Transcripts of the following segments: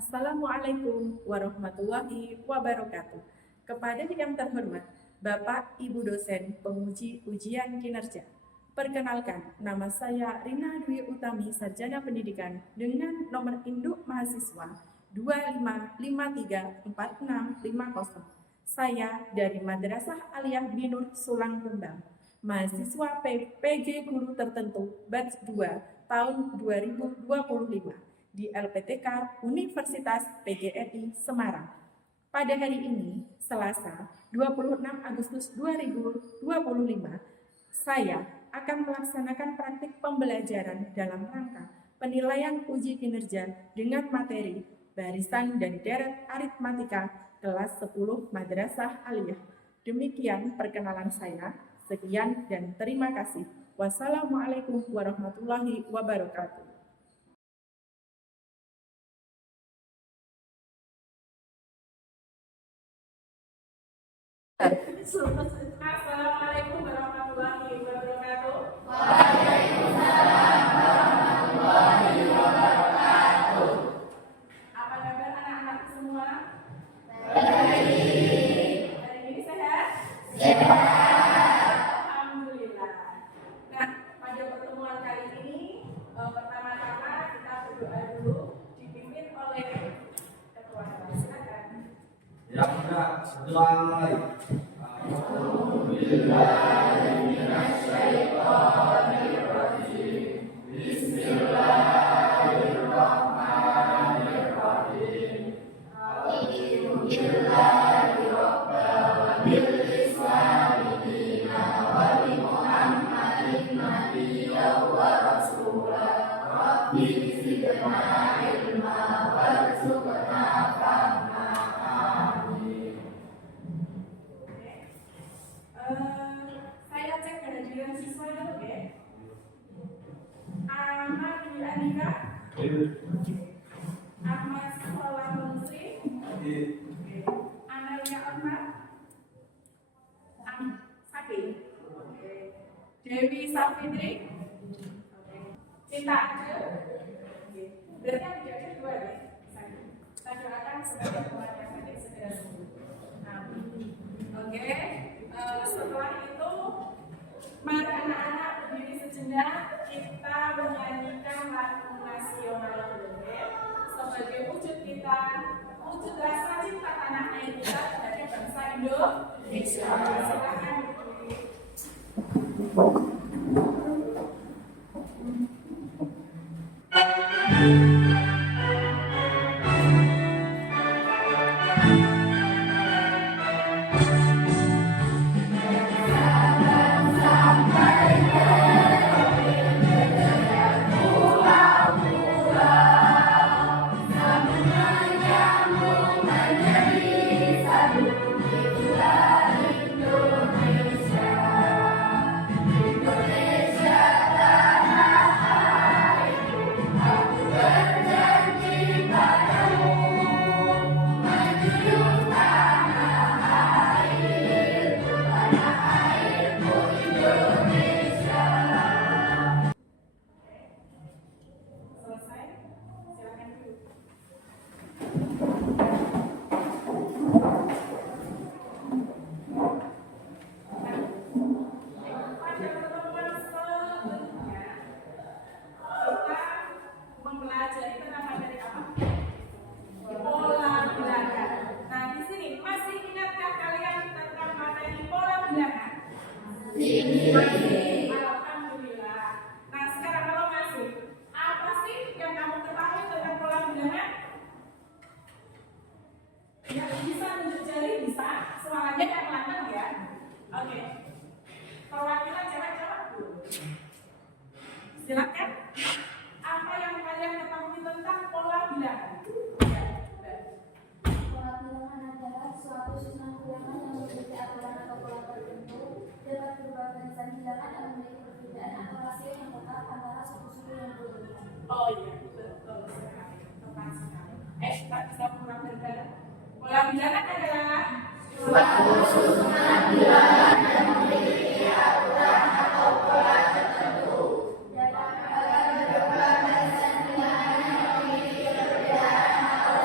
Assalamualaikum warahmatullahi wabarakatuh. Kepada yang terhormat, Bapak Ibu dosen penguji ujian kinerja. Perkenalkan, nama saya Rina Dwi Utami, Sarjana Pendidikan dengan nomor induk mahasiswa 25534650. Saya dari Madrasah Aliyah Binur Sulang Kembang, mahasiswa PG Guru Tertentu batch 2 tahun 2025 di LPTK Universitas PGRI Semarang. Pada hari ini, Selasa 26 Agustus 2025, saya akan melaksanakan praktik pembelajaran dalam rangka penilaian uji kinerja dengan materi barisan dan deret aritmatika kelas 10 Madrasah Aliyah. Demikian perkenalan saya. Sekian dan terima kasih. Wassalamualaikum warahmatullahi wabarakatuh. Assalamualaikum warahmatullahi wabarakatuh. Waalaikumsalam warahmatullahi wabarakatuh. Apa kabar anak-anak semua? Baik. Hari ini sehat? Sehat. Alhamdulillah. Nah, pada pertemuan kali ini, pertama-tama kita berdoa dulu, dipimpin oleh ketua kelas. Silakan. Ya, sudah selesai. Saya cek kehadiran siswa dulu ya. Ahmad Dwi Andika, Ahmad Sekolah Musri, Amelia Ahmad, Saki, Dewi Safitri, Cinta Angel. Berarti yang tidak ada dua ya. Kita doakan sebagai keluarga sakit segera sembuh. Oke. Setelah itu, mari anak-anak berdiri sejenak, kita menyanyikan lagu nasional dulu sebagai wujud kita, wujud rasa cinta tanah air kita sebagai bangsa Indonesia. Silakan berdiri. Selesai? Silakan duduk. Pada pertemuan sebelumnya, kita mempelajari tentang materi apa? Pola bilangan. Nah, di sini masih ingatkah kalian tentang materi pola bilangan? Masih. Alhamdulillah. Nah, sekarang kalau masih, apa sih yang kamu ketahui tentang pola bilangan? Ya, bisa tunjuk jari, bisa. Suaranya yang lantang ya. Oke. Perwakilan cewek-cewek dulu. Silakan. Apa yang kalian ketahui tentang pola bilangan? Ya, Pola bilangan adalah suatu susunan bilangan yang memiliki aturan atau pola tertentu, dapat berupa barisan bilangan yang memiliki perbedaan atau rasio yang tetap antara suku-suku yang berbeda. oh iya, betul sekali. Tepat sekali. Kita bisa pulang berbareng. Pola bilangan adalah Suatu susunan bilangan yang memiliki aturan atau pola tertentu. Dapat Dapat berupa barisan bilangan yang memiliki perbedaan atau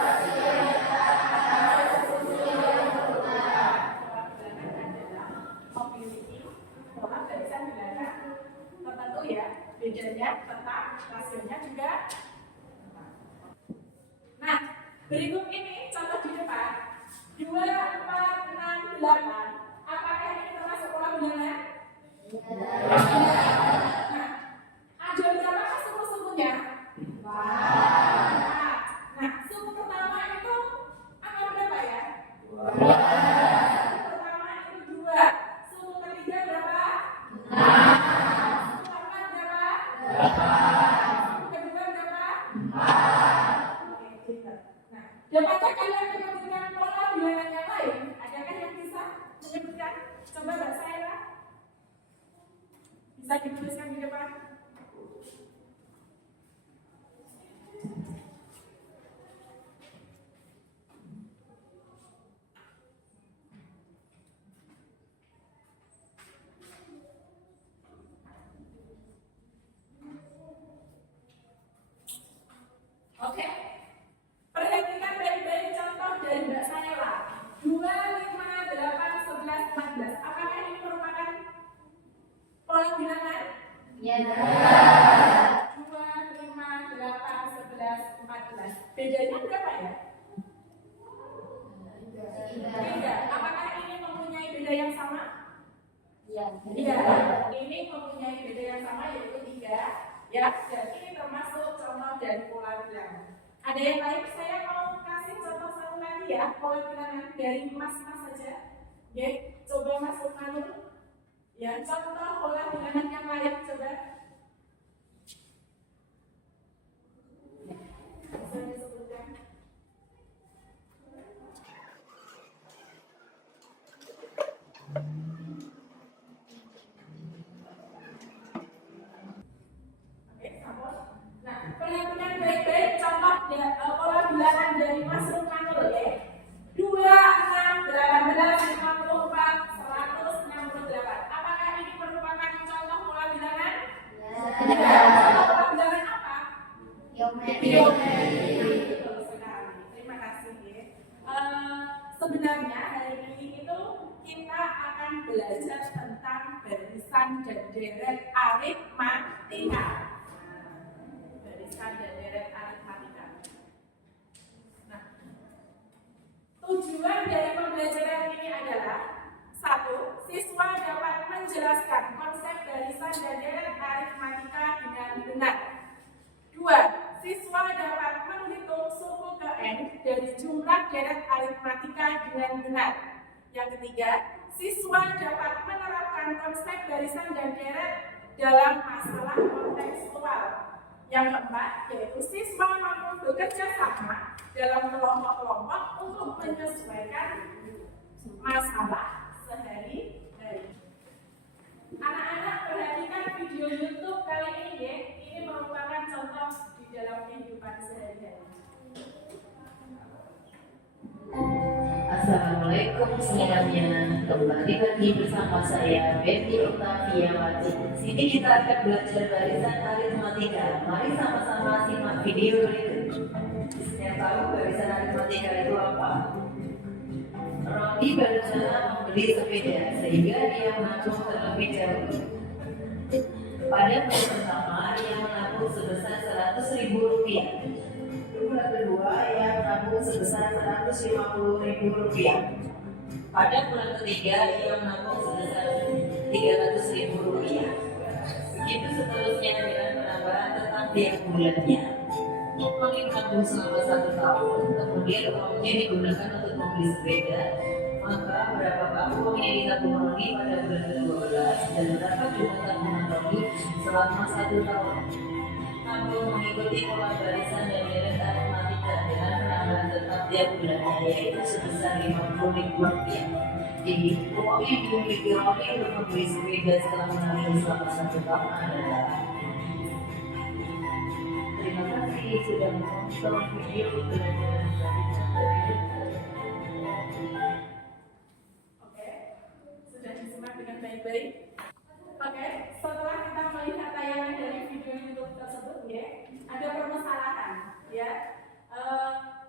Berikut ini contoh di depan. 2, 4, 6, 8. Apakah ini termasuk pola bilangan? Nah, ada berapa suku-sukunya? Nah, suku pertama itu angka berapa ya? Suku pertama itu 2. Suku ketiga berapa? Suku keempat berapa? Suku kedua berapa? Oke, pintar. Nah, dapatkah kalian menyebutkan pola bilangan yang lain? Adakah yang bisa menyebutkan? Coba Mbak Saira. Bisa dituliskan di depan. Oke, perhatikan baik-baik contoh dari Mbak Saira. 2, 5, 8, 11, 14. Apakah ini merupakan pola bilangan? 2, 5, 8, 11, 14. Bedanya berapa ya? 3. Apakah ini mempunyai beda yang sama? Iya, ini mempunyai beda yang sama yaitu 3. Ya, dan ini termasuk contoh dari pola bilangan. Ada yang lain? Saya mau kasih contoh satu lagi ya, pola bilangan dari mas-mas saja. Ya, coba Mas Lukmanul. Ya, contoh pola bilangan yang lain coba. Bisa disebutkan. Nah, perhatikan baik-baik contoh pola bilangan dari Mas Lukmanul ya. 2, 6, 18, 54, 168. Apakah ini merupakan contoh pola bilangan? Pola bilangan apa? Betul sekali. Terima kasih ya. Sebenarnya hari ini itu kita akan belajar tentang barisan dan deret aritmatika. Barisan dan deret aritmatika. Nah, tujuan dari pembelajaran ini adalah 1. Siswa dapat menjelaskan konsep barisan dan deret aritmatika dengan benar. 2. Siswa dapat menghitung suku ke N dari jumlah deret aritmatika dengan benar. Yang ketiga, siswa dapat menerapkan konsep barisan dan deret dalam masalah kontekstual. Yang keempat, yaitu siswa mampu bekerja sama dalam kelompok-kelompok untuk menyesuaikan masalah sehari-hari. Anak-anak perhatikan video YouTube kali ini ya. Ini merupakan contoh di dalam kehidupan sehari-hari. Assalamualaikum semuanya. Kembali lagi bersama saya Betty Octaviawati. Sini kita akan belajar barisan aritmatika. Mari sama-sama simak video berikut. Yang tahu barisan aritmatika itu apa? Roni berencana membeli sepeda sehingga dia menabung terlebih dahulu. Pada bulan pertama ia menabung sebesar Rp100.000. Bulan kedua ia menabung sebesar Rp150.000. Pada bulan ketiga ia menabung sebesar Rp300.000. Begitu seterusnya dengan penambahan tetap tiap bulannya. Roni menabung selama 1 tahun, kemudian uangnya digunakan untuk membeli sepeda. Maka berapakah uang yang ditabung Roni pada bulan ke-12 dan berapa jumlah tabungan Roni selama 1 tahun? Tabung mengikuti pola barisan dan deret aritmatika dengan penambahan tetap tiap bulannya yaitu sebesar Rp50.000. Jadi uang yang dimiliki Roni untuk membeli sepeda setelah menabung selama 1 tahun adalah. Terima kasih sudah menonton video pembelajaran barisan dari Oke, sudah disimak dengan baik-baik. Oke, setelah kita melihat tayangan dari video YouTube tersebut ya, ada permasalahan ya.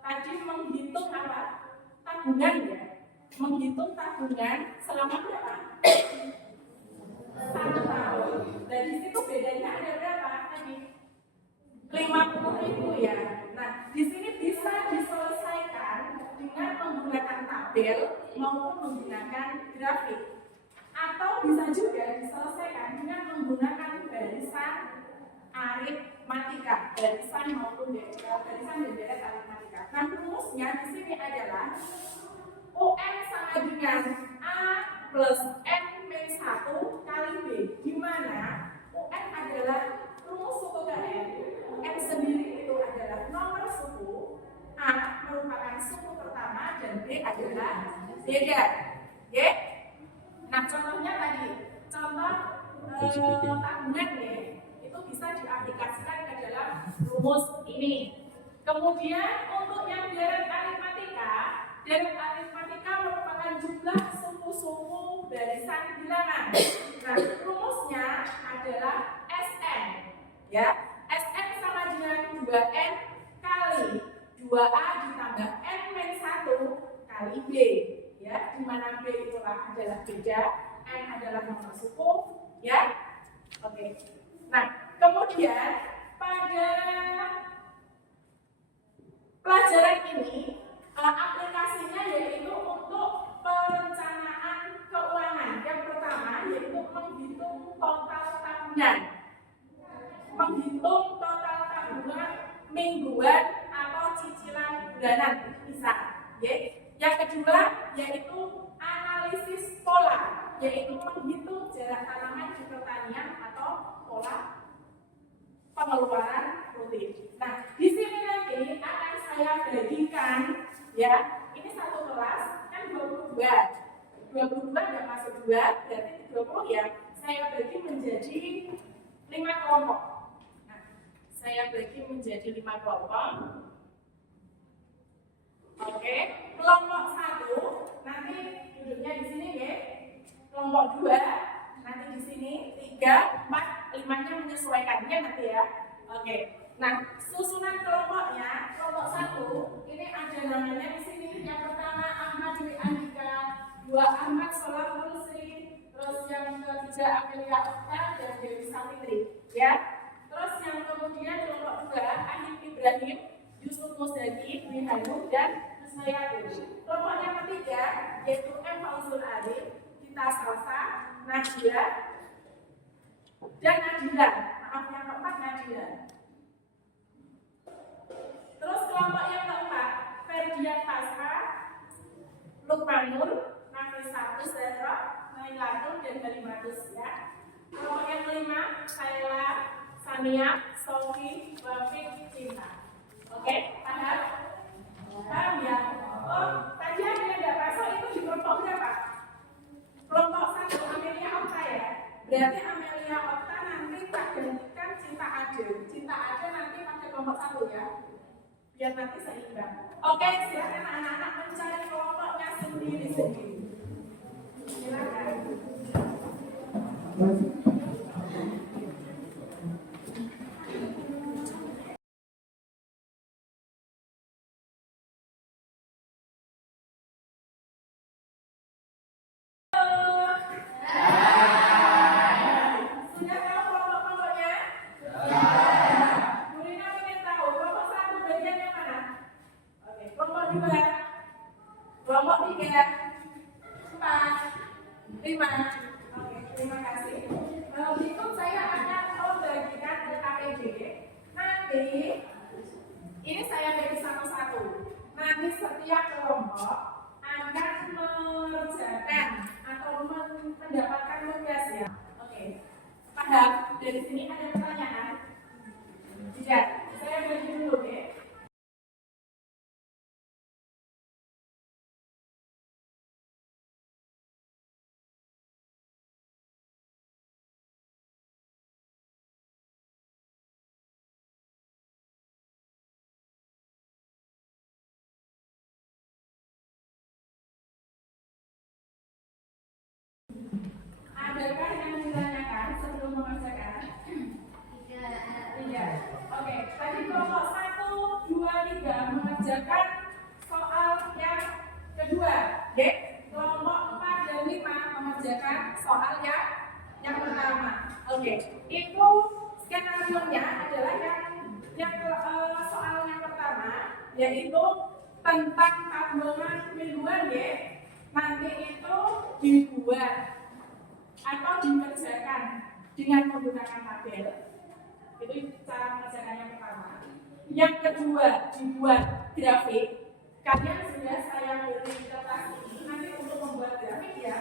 Tadi menghitung apa? Tabungan ya. Menghitung tabungan selama berapa? 1 tahun. Dari situ bedanya ada berapa tadi? 50.000 ya. Nah, di sini bisa diselesaikan tabel maupun menggunakan grafik. Atau bisa juga diselesaikan dengan menggunakan barisan aritmatika, barisan maupun barisan dan deret aritmatika. Nah, rumusnya di sini adalah UN sama dengan A plus N min 1 kali B, di mana UN adalah rumus suku ke N, N sendiri itu adalah nomor suku, A merupakan suku pertama, dan B adalah beda. Oke? Nah, contohnya tadi, contoh tabungan ya, itu bisa diaplikasikan ke dalam rumus ini. Kemudian untuk yang deret aritmatika merupakan jumlah suku-suku barisan bilangan. Nah, rumusnya adalah Sn, ya. Sn sama dengan 2n kali 2a ditambah n min 1 kali b, ya, di mana b itulah adalah beda, n adalah nomor suku, ya. Oke. Nah, kemudian pada pelajaran ini aplikasinya yaitu untuk perencanaan keuangan. Yang pertama yaitu menghitung total tabungan, mingguan atau cicilan bulanan bisa. Yang kedua yaitu analisis pola, yaitu menghitung jarak tanaman di pertanian atau pola pengeluaran rutin. Nah, di sini nanti akan saya bagikan, ya, ini satu kelas kan 22 nggak masuk 2, berarti 20 ya, saya bagi menjadi 5 kelompok. Nah, saya bagi menjadi 5 kelompok. Oke, kelompok 1 nanti duduknya di sini ya. Kelompok 2 nanti di sini, 3, 4, 5-nya menyesuaikannya nanti ya. Oke. Nah, susunan kelompoknya, kelompok 1 ini ada namanya di sini. Yang pertama Ahmad Dwi Andika, 2 Ahmad Solah Mulsri, terus yang ketiga Amelia Okta dan Dewi Savitri, ya. Terus yang kemudian kelompok 2 Ahmad Ibrahim, Yusuf Musdadi, Dwi Hanum dan Nusmayatul. Kelompok yang ketiga yaitu M. Fauzul Arif, Gita Salsa, Najila dan Nadila. Maaf, yang keempat Nadila. Terus kelompok yang keempat Ferdian Pasha, Lukmanur, Nafisatus, Zahra, Nailatul dan Halimatus, ya. Kelompok yang kelima Saila, Sania, Sofi, Wafik, Cinta. Oke, paham? Paham ya? Oh, tadi ada yang nggak masuk itu di kelompok berapa? Kelompok 1 Amelia Okta ya. Berarti Amelia Okta nanti tak gantikan Cinta Ade. Cinta Ade nanti pada kelompok 1 ya. Biar nanti seimbang. Oke, silakan anak-anak mencari kelompoknya sendiri-sendiri. Silakan. Sudah tahu kelompok-kelompoknya? Bu Rina ingin tahu kelompok 1 bagian yang mana? Oke, kelompok 2, kelompok 3, 4, 5. Oke, terima kasih. Berikut saya akan membagikan ke KPD. Nanti ini saya bagi satu-satu. Nanti setiap kelompok akan mengerjakan atau mendapatkan tugas ya. Oke, paham? Dari sini ada pertanyaan? Tidak, saya bagi dulu ya. Adakah yang ditanyakan sebelum mengerjakan? Tidak. Oke, tadi kelompok 1, 2, 3 mengerjakan soal yang kedua. Oke, kelompok 4 dan 5 mengerjakan soal yang pertama. Oke, itu skenario-nya adalah yang soal yang pertama, yaitu tentang tabungan mingguan ya. dibuat atau dikerjakan dengan menggunakan tabel. Itu cara mengerjakan yang pertama. Yang kedua, dibuat grafik. Kalian sudah saya beri kertas ini nanti untuk membuat grafik ya,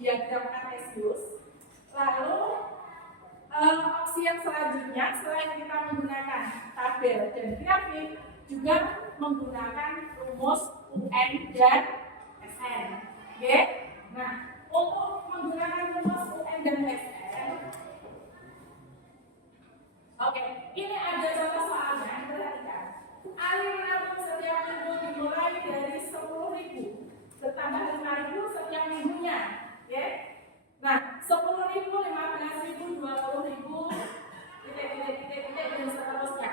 diagram kartesius. Lalu opsi yang selanjutnya selain kita menggunakan tabel dan grafik, juga menggunakan rumus UN dan SN. Oke? Nah, untuk menggunakan rumus UN dan SN, oke, ini ada contoh soalnya, perhatikan. Ali menabung setiap minggu dimulai dari 10.000, bertambah 5.000 setiap minggunya. Oke? Nah, 10.000, 15.000, 20.000, titik, dan seterusnya.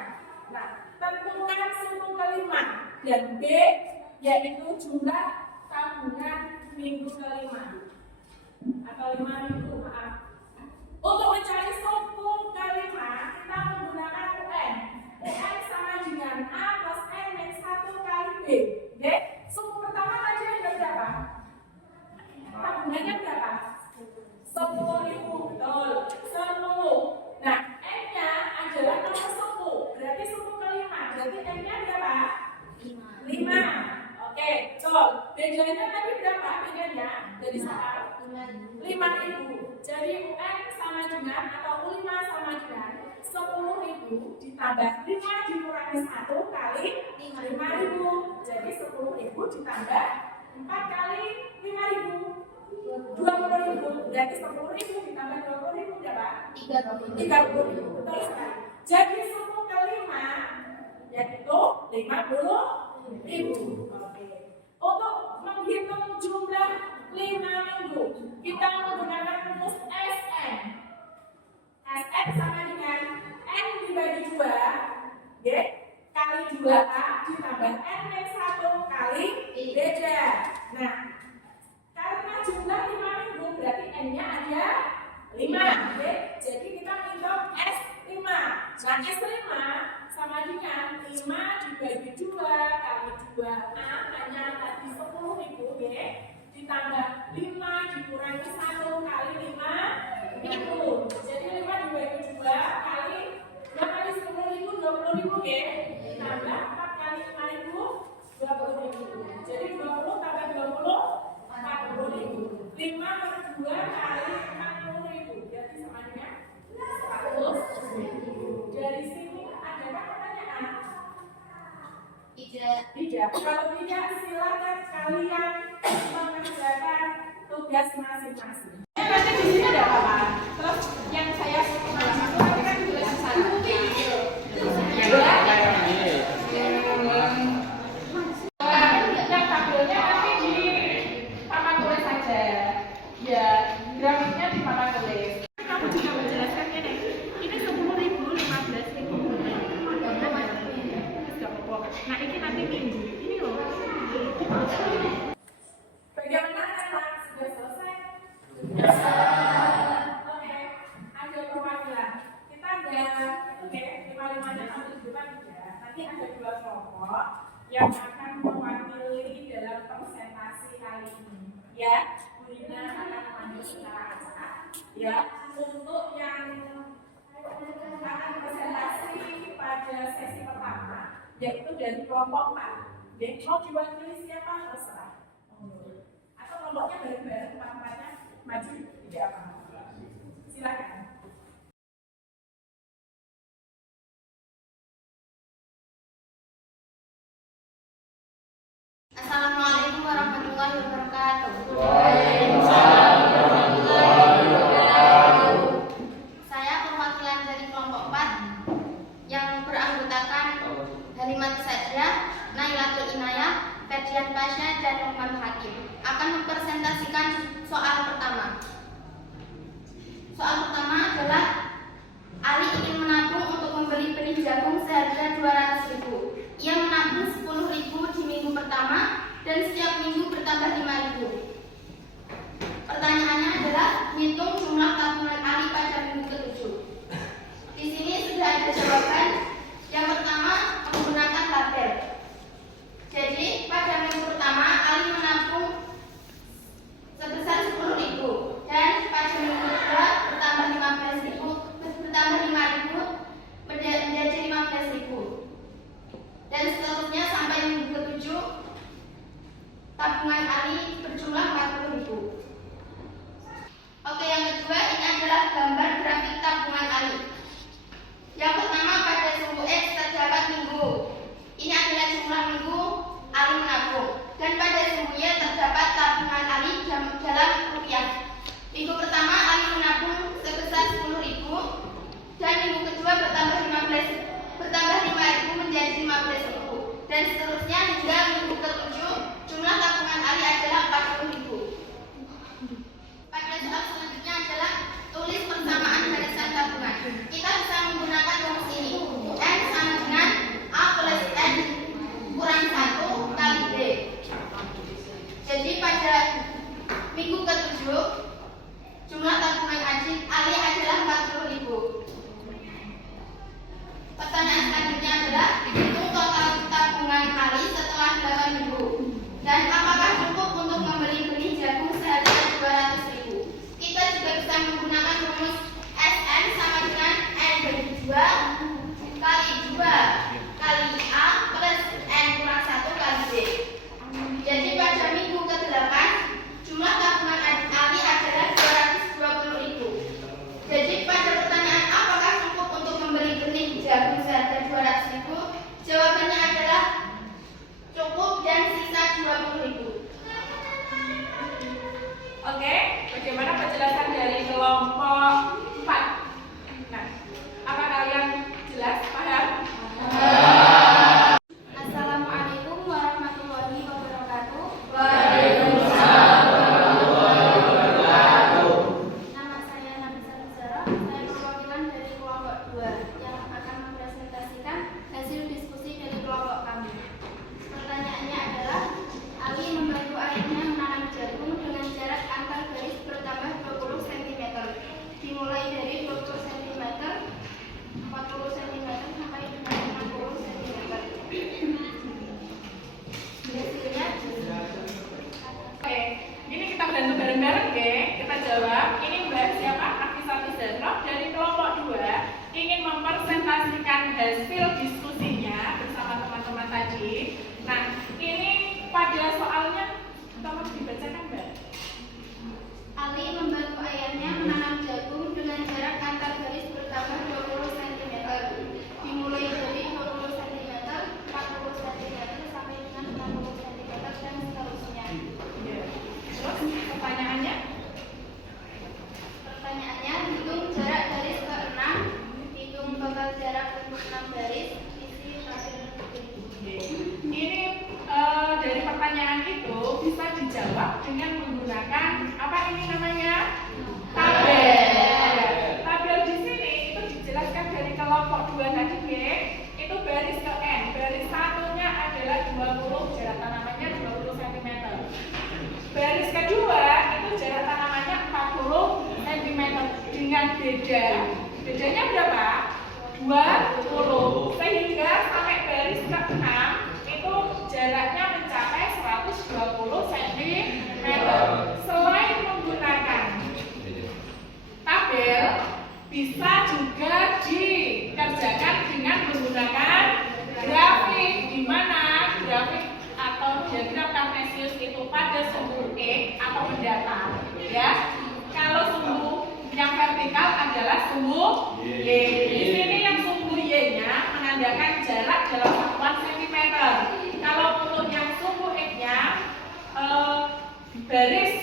Nah, tentukan suku kelima dan B yaitu jumlah tabungan minggu kelima atau 5 minggu, maaf. Untuk mencari suku kelima kita menggunakan UN. UN sama dengan A plus N yang 1 kali B. Oke? Suku pertama tadi ada berapa? Tabungannya berapa? 10.000, betul. 10. Nah, N-nya adalah nomor suku. Berarti suku kelima. Berarti N-nya berapa? 5. Oke, betul. Bedanya tadi berapa? Bedanya dari sama 5.000. Jadi UN sama dengan atau U5 sama dengan 10.000 ditambah 5 dikurangi 1 kali 5.000. Jadi 10.000 ditambah 4 kali 5.000. 20.000. Berarti 10.000 ditambah 20.000 berapa? 30.000. Betul sekali. Jadi suku kelima yaitu 50.000. Oke. Untuk menghitung jumlah 5 minggu, kita menggunakan rumus SN. SN sama dengan N dibagi 2, ya, kali 2A ditambah N yang 1 kali beda. Nah, karena jumlah 5 minggu berarti N-nya ada 5, ya. Jadi kita menghitung S5. Nah, S5 sama dengan 5 dibagi 2 kali 2A hanya tadi 10.000, ya. Ditambah 5 dikurangi 1 kali 5.000. Jadi 5 dibagi 2 kali 2 kali 10.000, 20.000, ya. Ditambah 4 kali 5.000, 20.000. Jadi 20 tambah 20, 40.000. 5 per 2 kali 40.000. Jadi sama dengan 100.000. Dari sini adakah pertanyaan? Tidak. Kalau tidak, silakan kalian mengerjakan tugas masing-masing. Nanti di sini ada apa? Terus yang saya maju itu nanti kan tulis di sana. Yang tabelnya nanti di papan tulis saja. Ya, grafiknya di papan tulis. Kamu juga menjelaskannya nih. Ini 10.000, 15.000. Nah, ini nanti minggu. Ini loh. Bagaimana anak? Sudah selesai? Oke. Ada perwakilan. Kita enggak, oke, 5-5-nya sampai 7 tidak. Nanti ada 2 kelompok yang akan mewakili dalam presentasi kali ini. Ya, Bu Rina akan memanggil secara acak. Ya, untuk yang akan presentasi pada sesi pertama, yaitu dari kelompok 4. Jadi mau diwakili siapa terserah. Atau kelompoknya bareng-bareng 4-4-nya maju tidak apa-apa. Silakan. Assalamualaikum warahmatullahi wabarakatuh. Waalaikumsalam warahmatullahi wabarakatuh. Saya perwakilan dari kelompok 4 yang beranggotakan Halimat Sadrah, Nailatul Inayah, Ferdian Pasha, dan Lukman Hakim akan mempresentasikan soal pertama. Soal pertama adalah Ali ingin menabung untuk membeli benih jagung seharga 200.000. Ia menabung 10.000 di minggu pertama dan setiap minggu bertambah 5.000. Pertanyaannya adalah hitung jumlah tabungan Ali pada minggu ke-7. Di sini sudah ada jawaban. Yang pertama menggunakan tabel. Jadi pada minggu pertama Ali menabung sebesar 10.000 pada minggu ke-7, jumlah tabungan Ali adalah 40.000. Pertanyaan selanjutnya adalah hitung total tabungan Ali setelah 8.000 dan apakah cukup untuk membeli benih jagung seharga 200.000. Kita juga bisa menggunakan rumus SN sama dengan N bagi 2 kali 2 kali A plus N kurang 1 kali B. Jadi pada minggu ke-8 jumlah tabungan Ali adalah 220.000. Jadi pada pertanyaan apakah cukup untuk membeli benih jagung seharga 200.000, jawabannya adalah cukup dan sisa 20.000. Oke, bagaimana penjelasan dari kelompok 4? Nah, apa kalian jelas, paham? Assalamualaikum warahmatullahi wabarakatuh. Nama saya Nabisa Nusara. Saya perwakilan dari kelompok 2 yang akan mempresentasikan hasil diskusi dari kelompok kami. Pertanyaannya adalah, Ali membantu ayahnya menanam jagung dengan jarak antar garis bertambah 20 cm, dimulai dari 20 cm, 40 cm sampai dengan 60 cm. Hasilnya Oke, ini kita bantu bareng-bareng ya. Kita jawab. Ini Mbak siapa? Nafisatu Zahroh dari kelompok 2 ingin mempresentasikan hasil diskusinya bersama teman-teman tadi. Nah, ini pada soalnya tolong dibacakan, Mbak. Ali membantu ayahnya menanam jagung dengan jarak antar garis bertambah 20 cm, dimulai dari 20 cm, 40 cm sampai dengan 60 cm dan seterusnya. Ya. Terus pertanyaannya? Pertanyaannya, hitung jarak garis ke-6, hitung total jarak untuk 6 garis, isi tabel berikut. Ini dari pertanyaan itu bisa dijawab dengan menggunakan apa ini namanya? Tabel. Tabel di sini itu dijelaskan dari kelompok 2 tadi ya. Itu baris ke N. Baris satunya adalah 20, jarak tanamannya 20 cm. Baris kedua itu jarak tanamannya 40 cm dengan bedanya berapa? 20. Sehingga sampai baris ke-6 itu jaraknya mencapai 120 cm. Selain menggunakan tabel, bisa juga dikerjakan dengan menggunakan grafik, di mana grafik atau diagram Kartesius itu pada sumbu X atau mendatar, ya. Kalau sumbu yang vertikal adalah sumbu Y. Di sini yang sumbu Y-nya menandakan jarak dalam satuan cm. Kalau untuk yang sumbu X-nya baris,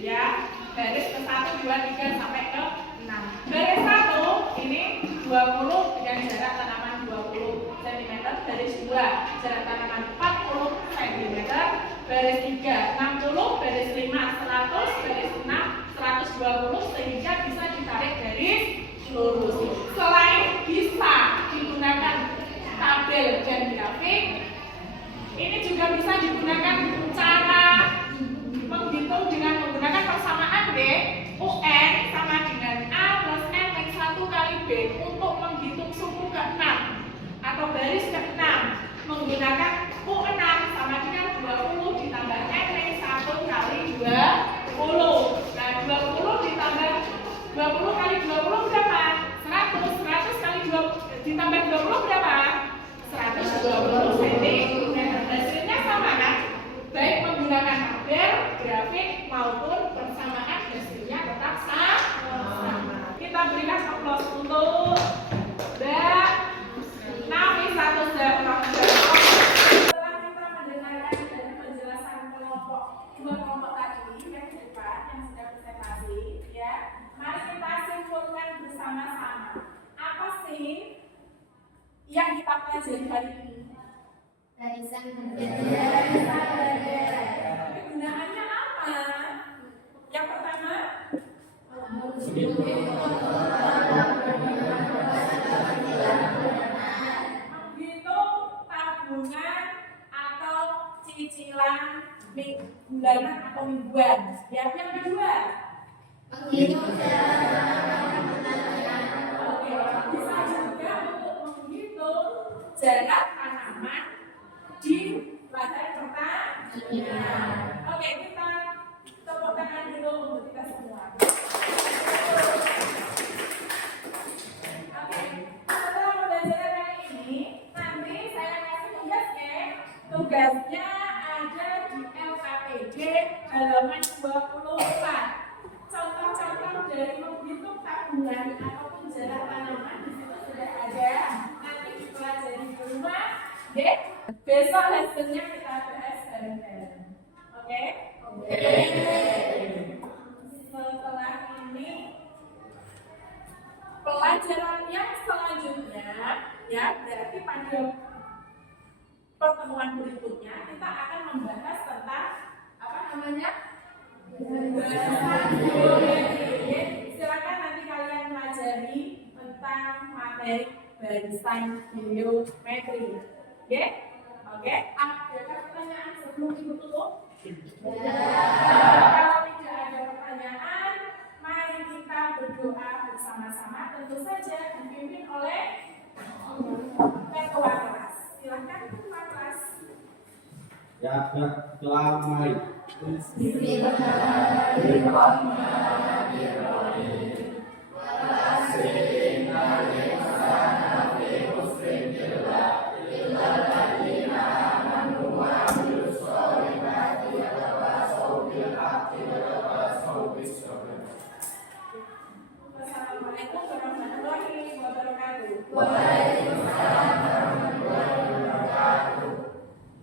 ya, baris ke 1, 2, 3 sampai ke 6. Baris 1 ini 20 dengan jarak tanaman 20 cm. Baris 2 jarak tanaman 40 cm. Baris 3 60, baris 5 100, baris 6 120, sehingga bisa ditarik garis lurus. Selain bisa digunakan tabel dan grafik, ini juga bisa digunakan cara menghitung dengan menggunakan persamaan B, UN sama dengan A plus N X 1 kali B untuk menghitung sumbu ke-6 atau baris ke-6 menggunakan U6 sama dengan 20 ditambah N X 1 kali 20. Nah, 20 ditambah 20 kali 20 berapa? 100. 100 kali 20 ditambah 20 berapa? 120 cm. Hasilnya sama kan? Baik menggunakan tabel, grafik maupun persamaan, hasilnya tetap sama. Kita berikan aplaus untuk Mbak Nafisatu Zahroh. Setelah kita mendengarkan dari penjelasan dua kelompok tadi yang depan yang sudah presentasi, ya, mari kita simpulkan bersama-sama. Apa sih yang kita pelajari hari ini? Barisan Kegunaannya apa? Yang pertama, menghitung tabungan atau cicilan bulanan atau ribuan. Ya, yang kedua. Oke, bisa juga untuk menghitung jarak tanaman di ladang pertanian. Oke, kita tepuk tangan dulu untuk kita semua. Oke, setelah pembelajaran kali ini, nanti saya kasih tugas ya. Tugasnya ada di LKPD halaman 24. Contoh-contoh dari menghitung tabungan ataupun jarak tanaman di situ sudah ada. Nanti dipelajari di rumah. Oke? Besok lessonnya kita bahas bareng-bareng. Oke? Setelah ini pelajaran yang selanjutnya ya berarti pada pertemuan berikutnya kita akan membahas tentang apa namanya geometri. Silakan nanti kalian pelajari tentang materi barisan geometri. Oke? Oke? Ada pertanyaan sebelum ibu tutup? Kalau tidak ada pertanyaan, mari kita berdoa bersama-sama. Tentu saja dipimpin oleh ketua kelas. Silakan ketua kelas. Ya, mari. Wassalamualaikum warahmatullahi wabarakatuh.